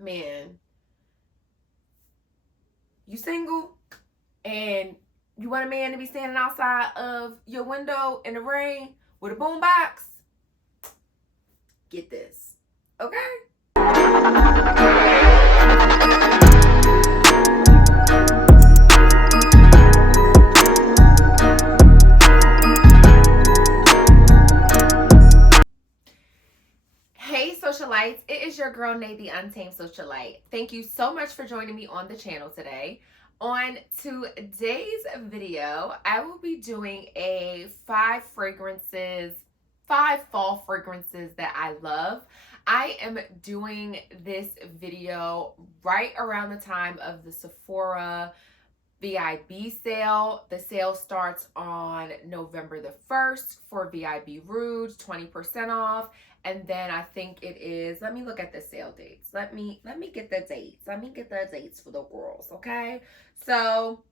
man, you single and you want a man to be standing outside of your window in the rain with a boombox, get this, okay? Hey Socialites, it is your girl Nay the Untamed Socialite. Thank you so much for joining me on the channel today. On today's video, I will be doing a 5 fall fragrances that I love. I am doing this video right around the time of the Sephora VIB sale. The sale starts on November the 1st for VIB Rouge, 20% off. And then I think it is, let me look at the sale dates. Let me get the dates. Let me get the dates for the girls, okay? So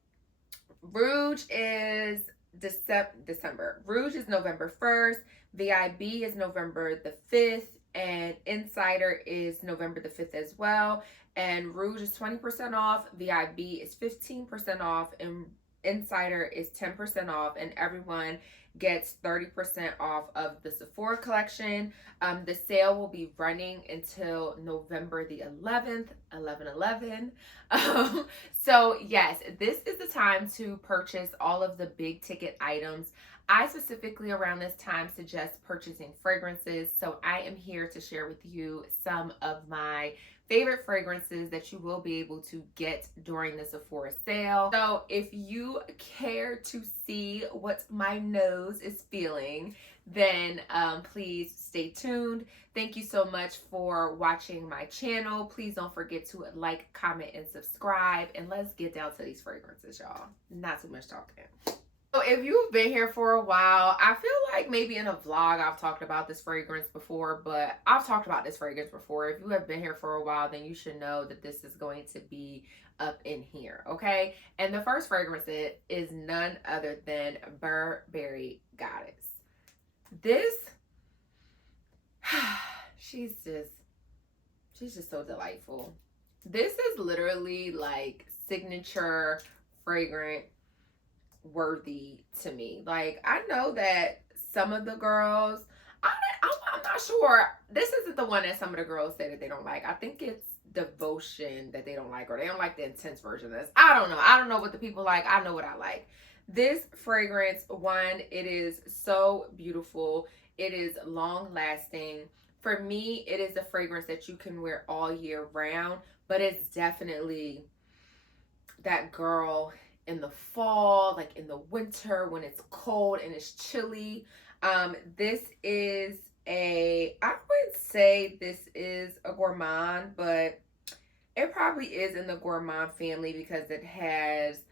Rouge is December. Rouge is November 1st. VIB is November the 5th. And Insider is November the 5th as well. And Rouge is 20% off. VIB is 15% off. And Insider is 10% off. And everyone gets 30% off of the Sephora collection. The sale will be running until November the 11th, 11/11. So yes, this is the time to purchase all of the big ticket items. I specifically around this time suggest purchasing fragrances. So I am here to share with you some of my favorite fragrances that you will be able to get during the Sephora sale. So if you care to see what my nose is feeling, then please stay tuned. Thank you so much for watching my channel. Please don't forget to like, comment, and subscribe. And let's get down to these fragrances, y'all. Not too much talking. So if you've been here for a while, I feel like maybe in a vlog I've talked about this fragrance before, but I've talked about this fragrance before. If you have been here for a while, then you should know that this is going to be up in here, okay? And the first fragrance is none other than Burberry Goddess. This, she's just so delightful. This is literally like signature fragrance worthy to me. Like, I know that some of the girls, I'm not sure, this isn't the one that some of the girls say that they don't like. I think it's Devotion that they don't like, or they don't like the intense version of this. I don't know what the people like. I know what I like. This fragrance, one, it is so beautiful. It is long lasting. For me, it is a fragrance that you can wear all year round, but it's definitely that girl in the fall, like in the winter when it's cold and it's chilly. This is I would say this is a gourmand, but it probably is in the gourmand family because it has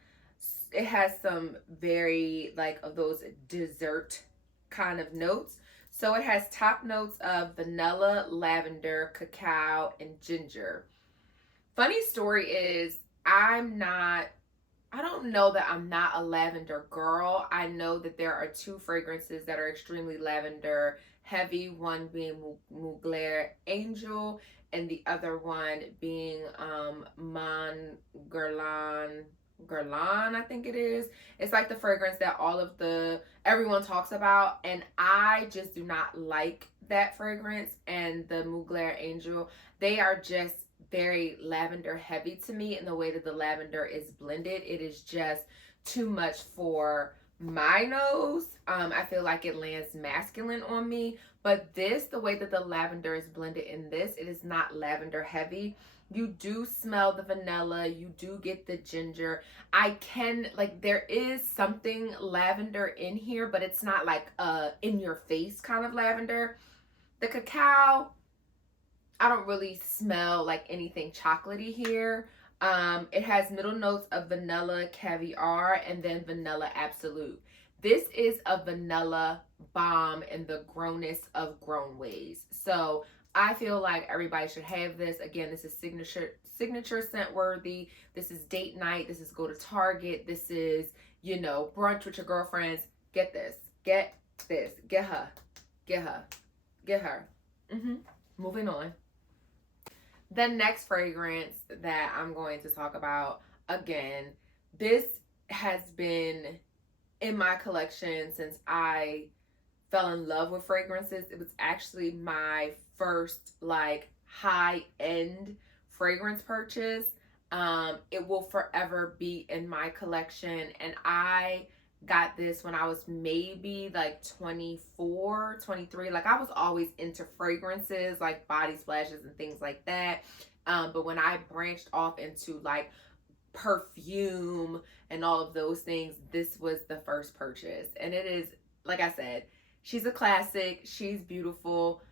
some very like of those dessert kind of notes. So it has top notes of vanilla, lavender, cacao, and ginger. Funny story is I don't know that I'm not a lavender girl. I know that there are 2 fragrances that are extremely lavender heavy, one being Mugler Angel and the other one being Mon Guerlain, I think it is. It's like the fragrance that everyone talks about, and I just do not like that fragrance. And the Mugler Angel, they are just very lavender heavy to me, and the way that the lavender is blended, it is just too much for my nose. I feel like it lands masculine on me, but the way that the lavender is blended in this, it is not lavender heavy. You do smell the vanilla, you do get the ginger. There is something lavender in here, but it's not like in your face kind of lavender. The cacao, I don't really smell like anything chocolatey here. It has middle notes of vanilla caviar and then vanilla absolute. This is a vanilla bomb in the grownness of grown ways. So I feel like everybody should have this. Again, this is signature scent worthy. This is date night. This is go to Target. This is, brunch with your girlfriends. Get this. Get this. Get her. Get her. Get her. Moving on. The next fragrance that I'm going to talk about, again, this has been in my collection since I fell in love with fragrances. It was actually my first like high end fragrance purchase. It will forever be in my collection, and I got this when I was maybe like 24, 23. Like I was always into fragrances, like body splashes and things like that. But when I branched off into like perfume and all of those things, this was the first purchase. And it is, like I said, she's a classic. She's beautiful.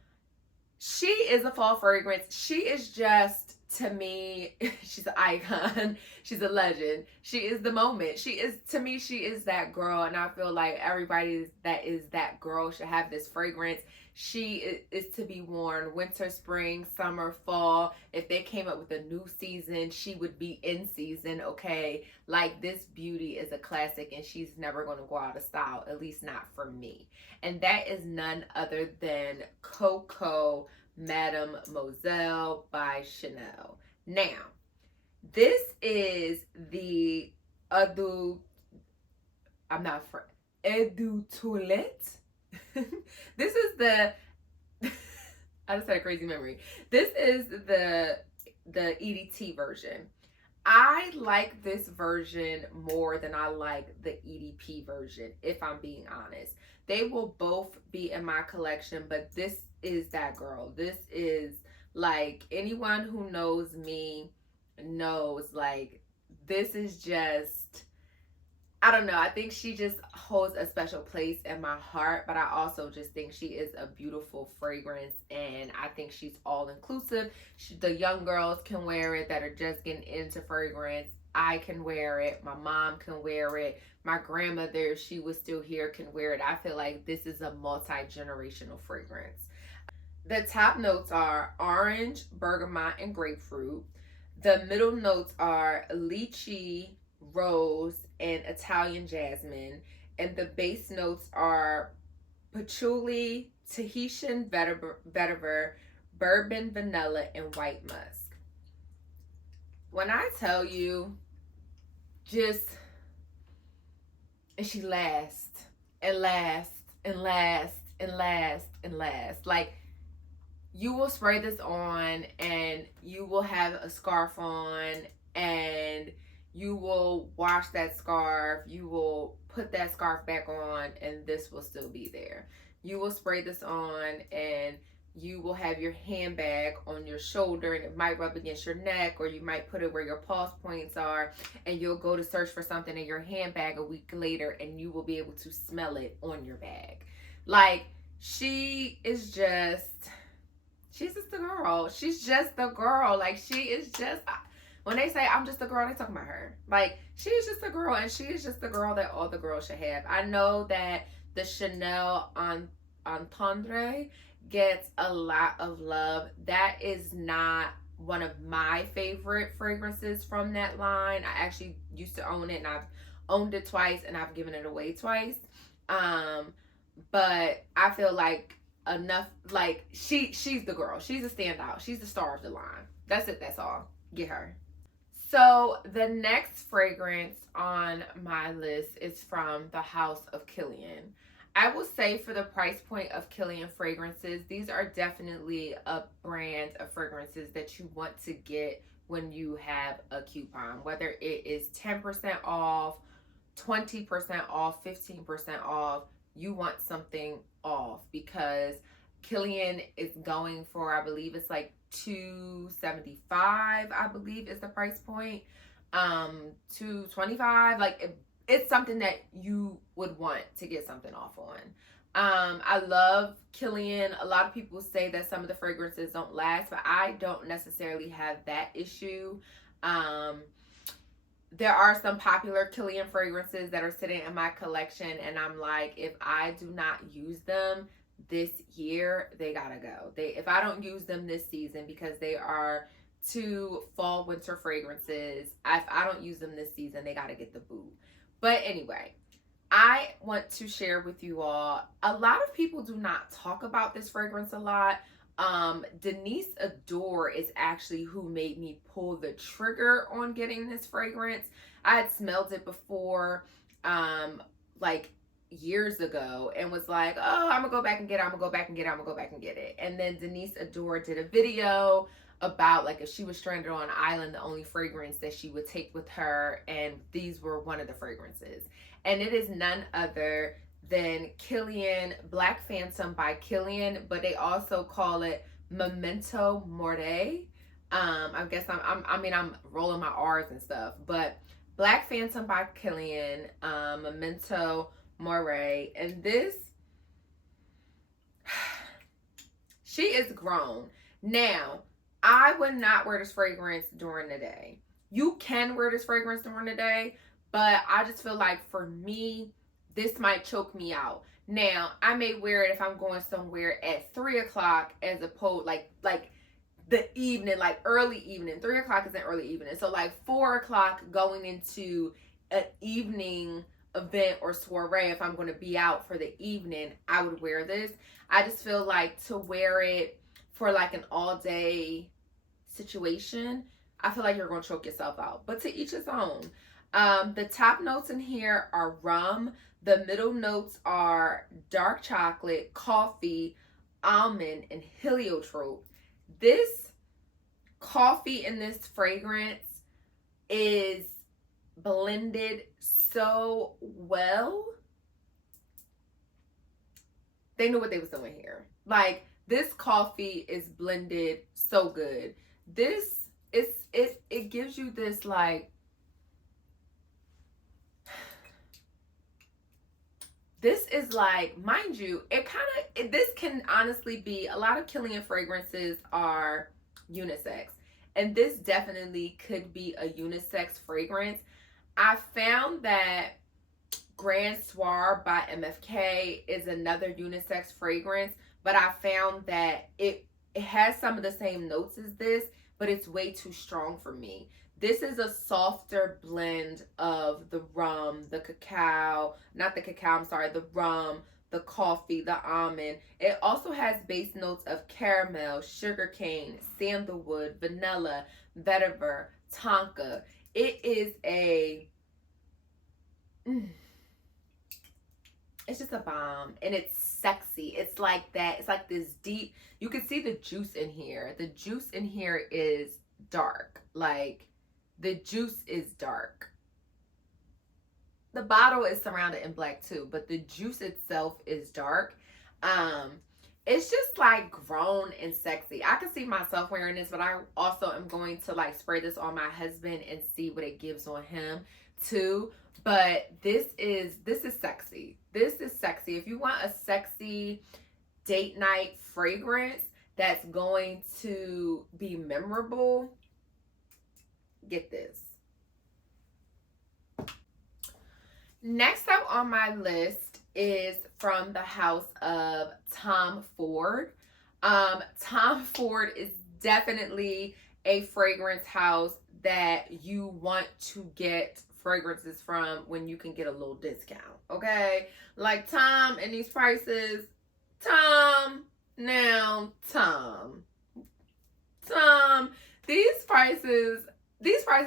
She is a fall fragrance. She is just, to me, she's an icon. She's a legend. She is the moment. She is, to me, she is that girl. And I feel like everybody that is that girl should have this fragrance. She is to be worn winter, spring, summer, fall. If they came up with a new season, she would be in season, okay? Like, this beauty is a classic, and she's never going to go out of style, at least not for me. And that is none other than Coco Madame Moselle by Chanel. Now, this is the Eau de Toilette. This is the I just had a crazy memory. This is the EDT version. I like this version more than I like the EDP version, if I'm being honest. They will both be in my collection, but this is that girl. This is like, anyone who knows me knows, like, this is just, I don't know. I think she just holds a special place in my heart, but I also just think she is a beautiful fragrance, and I think she's all inclusive. The young girls can wear it that are just getting into fragrance. I can wear it. My mom can wear it. My grandmother, if she was still here, can wear it. I feel like this is a multi-generational fragrance. The top notes are orange, bergamot, and grapefruit. The middle notes are lychee, rose, and Italian jasmine. And the base notes are patchouli, Tahitian vetiver, bourbon, vanilla, and white musk. When I tell you, just, and she lasts and lasts and lasts and lasts and lasts. Like, you will spray this on and you will have a scarf on, and you will wash that scarf, you will put that scarf back on, and this will still be there. You will spray this on and you will have your handbag on your shoulder, and it might rub against your neck, or you might put it where your pulse points are, and you'll go to search for something in your handbag a week later, and you will be able to smell it on your bag. Like, she is just, she's just the girl. She's just the girl. Like, she is just, when they say I'm just a girl, they talking about her. Like, she is just a girl, and she is just the girl that all the girls should have. I know that the Chanel Entendre gets a lot of love. That is not one of my favorite fragrances from that line. I actually used to own it, and I've owned it twice, and I've given it away twice. But I feel like enough, like, she's the girl. She's a standout. She's the star of the line. That's it. That's all. Get her. So the next fragrance on my list is from the House of Kilian. I will say, for the price point of Kilian fragrances, these are definitely a brand of fragrances that you want to get when you have a coupon, whether it is 10% off, 20% off, 15% off. You want something off, because Kilian is going for, I believe it's like $275, I believe is the price point. $225, like, it's something that you would want to get something off on. I love Kilian. A lot of people say that some of the fragrances don't last, but I don't necessarily have that issue. There are some popular Kilian fragrances that are sitting in my collection, and I'm like, if I do not use them this year, they gotta go. If I don't use them this season, because they are 2 fall winter fragrances, if I don't use them this season, they gotta get the boot. But anyway, I want to share with you all, a lot of people do not talk about this fragrance a lot. Denise Adore is actually who made me pull the trigger on getting this fragrance. I had smelled it before, like years ago, and was like, oh, I'm gonna go back and get it, I'm gonna go back and get it, I'm gonna go back and get it. And then Denise Adore did a video about like if she was stranded on an island, the only fragrance that she would take with her, and these were one of the fragrances. And it is none other than Kilian Black Phantom by Kilian, but they also call it Memento Mori. I guess I'm rolling my R's and stuff, but Black Phantom by Kilian, Memento Mori, and this, she is grown. Now, I would not wear this fragrance during the day. You can wear this fragrance during the day, but I just feel like for me, this might choke me out. Now, I may wear it if I'm going somewhere at 3 o'clock as opposed like the evening, like early evening. 3 o'clock isn't early evening. So like 4 o'clock going into an evening event or soiree, if I'm going to be out for the evening, I would wear this. I just feel like to wear it for like an all day situation, I feel like you're going to choke yourself out. But to each his own. The top notes in here are rum. The middle notes are dark chocolate, coffee, almond, and heliotrope. This coffee in this fragrance is blended so well. They knew what they was doing here. Like, this coffee is blended so good. This is, it gives you this like, this is like, mind you, this can honestly be, a lot of Kilian fragrances are unisex. And this definitely could be a unisex fragrance. I found that Grand Soir by MFK is another unisex fragrance, but I found that it has some of the same notes as this, but it's way too strong for me. This is a softer blend of the rum, the cacao, not the cacao, I'm sorry, the rum, the coffee, the almond. It also has base notes of caramel, sugarcane, sandalwood, vanilla, vetiver, tonka. It is it's just a bomb, and it's sexy. It's like that. It's like this deep, you can see the juice in here. The juice in here is dark. Like, the juice is dark. The bottle is surrounded in black too, but the juice itself is dark. It's just like grown and sexy. I can see myself wearing this, but I also am going to like spray this on my husband and see what it gives on him too. But this is sexy. This is sexy. If you want a sexy date night fragrance that's going to be memorable, get this. Next up on my list is from the house of Tom Ford. Tom Ford is definitely a fragrance house that you want to get fragrances from when you can get a little discount, okay? Like Tom and these prices, Tom, these prices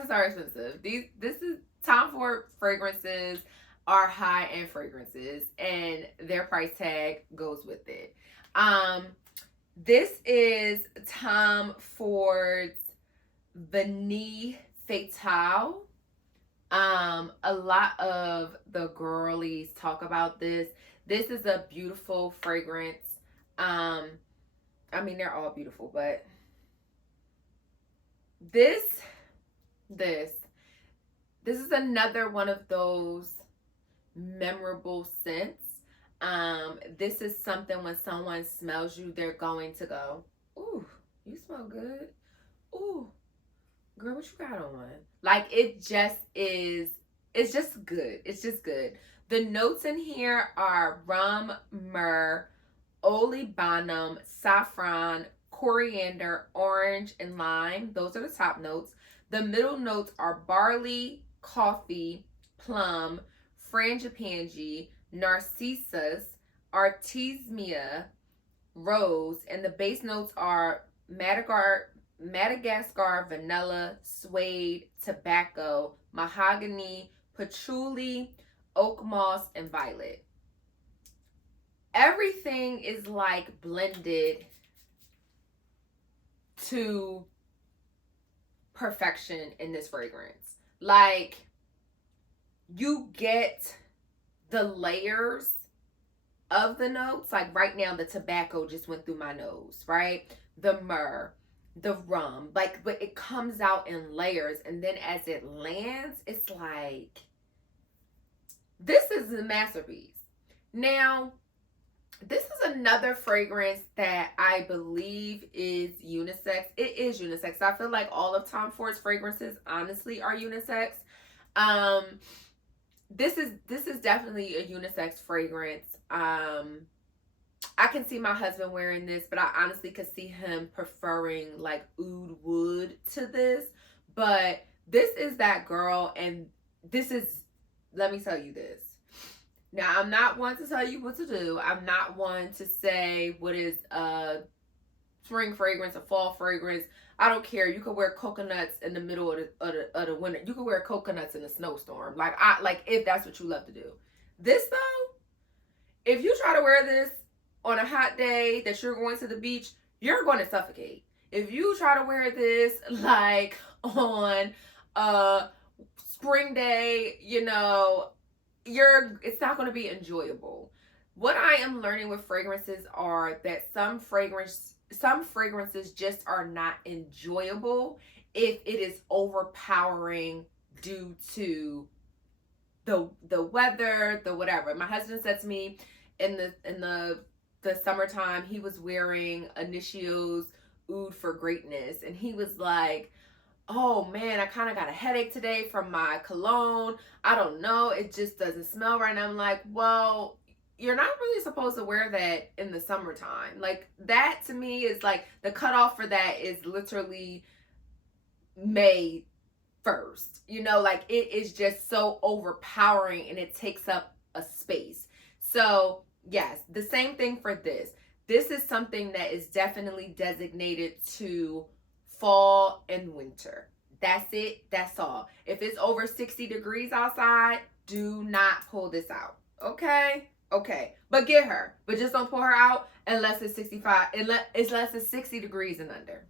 are expensive. This is Tom Ford fragrances are high-end fragrances, and their price tag goes with it. This is Tom Ford's Vanille Fatale. A lot of the girlies talk about this. This is a beautiful fragrance. I mean, they're all beautiful, but this is another one of those memorable scents. This is something when someone smells you, they're going to go, ooh, you smell good. Ooh, girl, what you got on? Like, it just is, it's just good. It's just good. The notes in here are rum, myrrh, olibanum, saffron, coriander, orange, and lime. Those are the top notes. The middle notes are barley, coffee, plum, frangipani, narcissus, artemisia, rose, and the base notes are Madagascar, vanilla, suede, tobacco, mahogany, patchouli, oak moss, and violet. Everything is like blended to perfection in this fragrance. Like, you get the layers of the notes. Like right now, the tobacco just went through my nose, right? The myrrh, the rum, like, but it comes out in layers, and then as it lands, it's like, this is a masterpiece. Now, this is another fragrance that I believe is unisex. It is unisex. I feel like all of Tom Ford's fragrances honestly are unisex. This is definitely a unisex fragrance. I can see my husband wearing this, but I honestly could see him preferring like oud wood to this. But this is that girl, and this is, let me tell you this. Now, I'm not one to tell you what to do. I'm not one to say what is a spring fragrance, a fall fragrance. I don't care. You could wear coconuts in the middle of the winter. You could wear coconuts in a snowstorm. Like if that's what you love to do. This though, if you try to wear this on a hot day that you're going to the beach, you're going to suffocate. If you try to wear this like on a spring day, you know, it's not going to be enjoyable. What I am learning with fragrances are that some fragrances just are not enjoyable if it is overpowering due to the weather, the whatever. My husband said to me in the summertime, he was wearing Initio's Oud for Greatness, and he was like, oh man, I kind of got a headache today from my cologne. I don't know, it just doesn't smell right. And I'm like, well, you're not really supposed to wear that in the summertime. Like, that to me is like, the cutoff for that is literally May 1st. You know, like, it is just so overpowering and it takes up a space. So yes, the same thing for this. This is something that is definitely designated to fall and winter. That's it. That's all. If it's over 60 degrees outside, do not pull this out. Okay? Okay. But get her. But just don't pull her out unless it's 65, unless it's 60 degrees and under.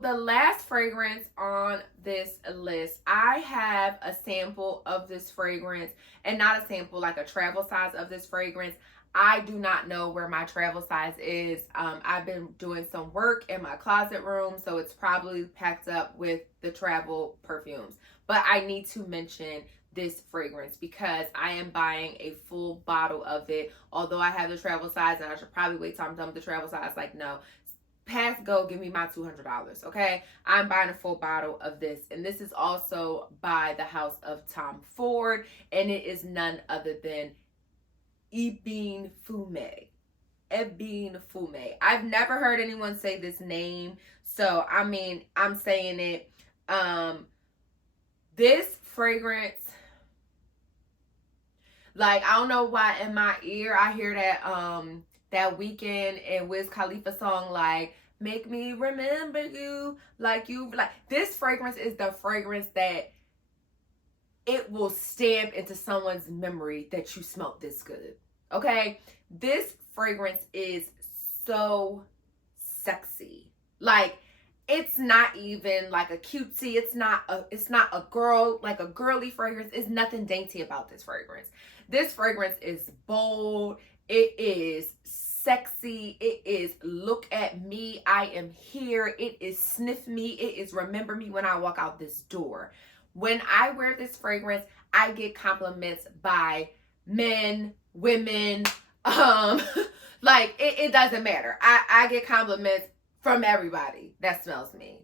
The last fragrance on this list, I have a sample of this fragrance, and not a sample, like a travel size of this fragrance. I do not know where my travel size is. I've been doing some work in my closet room, so it's probably packed up with the travel perfumes. But I need to mention this fragrance because I am buying a full bottle of it. Although I have the travel size, and I should probably wait till I'm done with the travel size. Like, no. Pass go, give me my $200, okay? I'm buying a full bottle of this, and this is also by the house of Tom Ford, and it is none other than Ebene Fume. Ebene Fume. I've never heard anyone say this name, so I mean, I'm saying it. This fragrance, like, I don't know why in my ear I hear that Weekend and Wiz Khalifa song, like, make me remember you like you, like, this fragrance is the fragrance that it will stamp into someone's memory that you smelled this good. Okay? This fragrance is so sexy. Like, it's not even like a cutesy. It's not a girl, like a girly fragrance. It's nothing dainty about this fragrance. This fragrance is bold. It is sexy. It is look at me, I am here. It is sniff me. It is remember me when I walk out this door. When I wear this fragrance, I get compliments by men, women, like, it doesn't matter. I get compliments from everybody that smells me.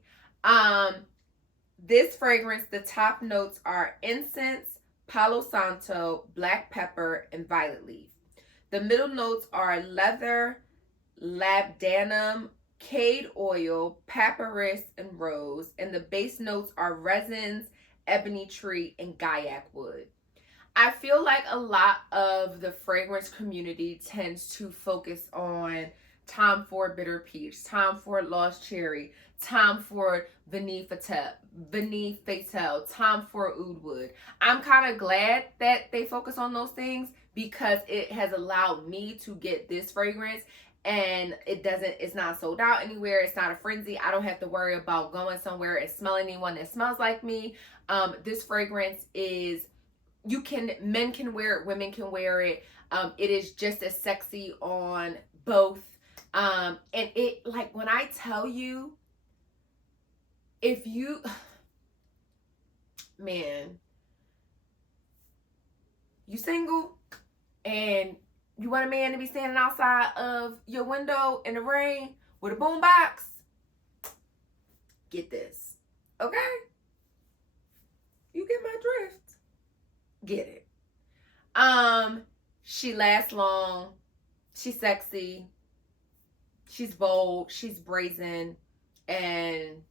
This fragrance, the top notes are incense, Palo Santo, black pepper, and violet leaf. The middle notes are leather, labdanum, cade oil, papyrus, and rose. And the base notes are resins, ebony tree, and gaiac wood. I feel like a lot of the fragrance community tends to focus on Tom Ford Bitter Peach, Tom Ford Lost Cherry, Tom Ford Vanille Fatale, Tom Ford Oud Wood. I'm kind of glad that they focus on those things because it has allowed me to get this fragrance, and it's not sold out anywhere. It's not a frenzy. I don't have to worry about going somewhere and smelling anyone that smells like me. This fragrance is, men can wear it, women can wear it. It is just as sexy on both. And it, like, when I tell you, if you, man, you single and you want a man to be standing outside of your window in the rain with a boombox, get this, okay? You get my drift. Get it. She lasts long. She's sexy. She's bold. She's brazen. And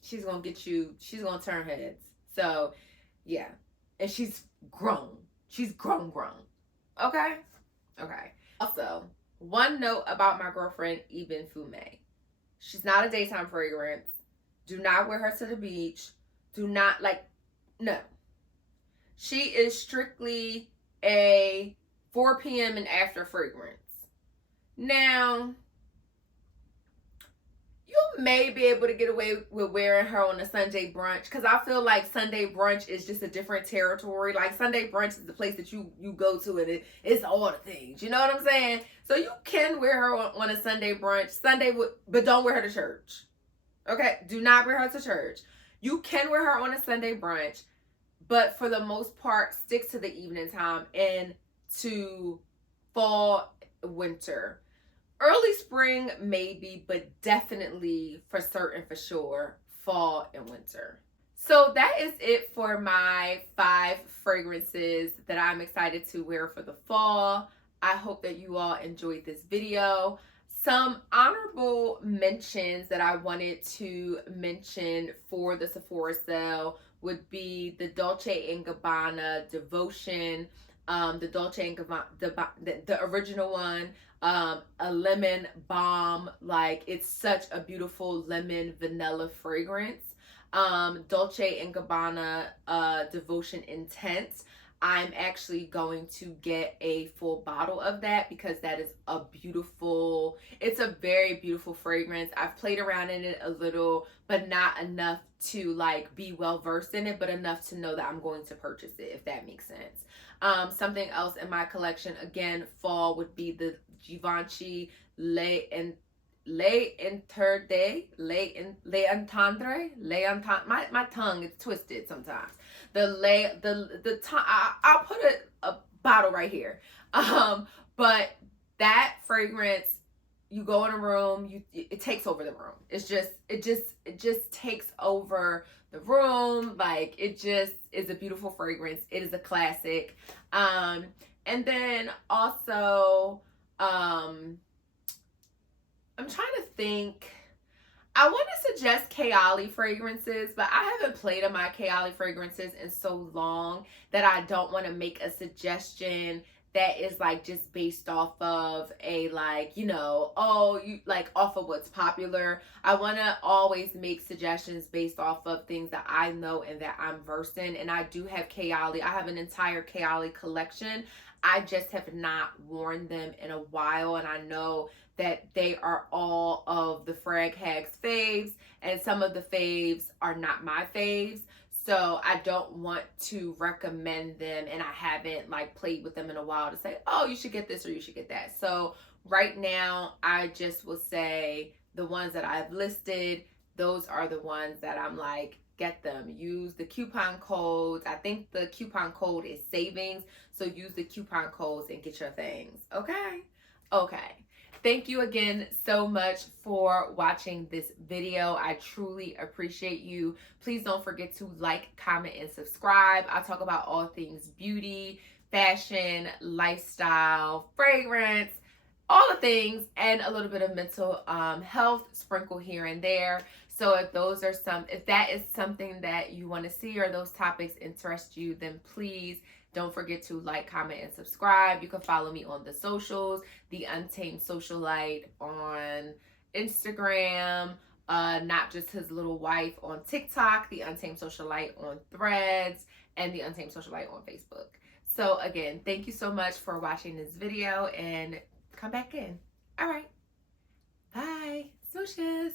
she's gonna get you. She's gonna turn heads. So, yeah. And she's grown. She's grown. Okay? Okay. Also, one note about my girlfriend, Eben Fume. She's not a daytime fragrance. Do not wear her to the beach. Do not, no. She is strictly a 4 p.m. and after fragrance. Now, you may be able to get away with wearing her on a Sunday brunch, because I feel like Sunday brunch is just a different territory. Like, Sunday brunch is the place that you go to, and it's all the things. You know what I'm saying? So you can wear her on a Sunday brunch, but don't wear her to church. Okay? Do not wear her to church. You can wear her on a Sunday brunch, but for the most part, stick to the evening time and to fall, winter. Early spring, maybe, but definitely for certain, for sure, fall and winter. So that is it for my 5 fragrances that I'm excited to wear for the fall. I hope that you all enjoyed this video. Some honorable mentions that I wanted to mention for the Sephora sale would be the Dolce & Gabbana Devotion, the Dolce & Gabbana, the original one, a lemon balm. Like, it's such a beautiful lemon vanilla fragrance. Dolce & Gabbana Devotion Intense. I'm actually going to get a full bottle of that because that is it's a very beautiful fragrance. I've played around in it a little, but not enough to like be well versed in it, but enough to know that I'm going to purchase it, if that makes sense. Something else in my collection, again, fall, would be the Givenchy Le Entendre. My tongue is twisted sometimes. I'll put a bottle right here. But that fragrance, you go in a room, it takes over the room. It just takes over the room. Like, it just is a beautiful fragrance. It is a classic. And then also, I'm trying to think. I want to suggest Kayali fragrances, but I haven't played on my Kayali fragrances in so long that I don't want to make a suggestion that is like just based off of a, like, you know, off of what's popular. I want to always make suggestions based off of things that I know and that I'm versed in. And I do have Kayali. I have an entire Kayali collection. I just have not worn them in a while, and I know that they are all of the Frag Hags faves, and some of the faves are not my faves. So I don't want to recommend them, and I haven't like played with them in a while to say, oh, you should get this or you should get that. So right now, I just will say the ones that I've listed, those are the ones that I'm like, get them. Use the coupon codes. I think the coupon code is savings. So use the coupon codes and get your things. Okay? Okay. Thank you again so much for watching this video. I truly appreciate you. Please don't forget to like, comment, and subscribe. I talk about all things beauty, fashion, lifestyle, fragrance, all the things, and a little bit of mental health sprinkle here and there. So if that is something that you want to see, or those topics interest you, then please don't forget to like, comment, and subscribe. You can follow me on the socials, The Untamed Socialite on Instagram, Not Just His Little Wife on TikTok, The Untamed Socialite on Threads, and The Untamed Socialite on Facebook. So again, thank you so much for watching this video, and come back in. All right. Bye. Smooches.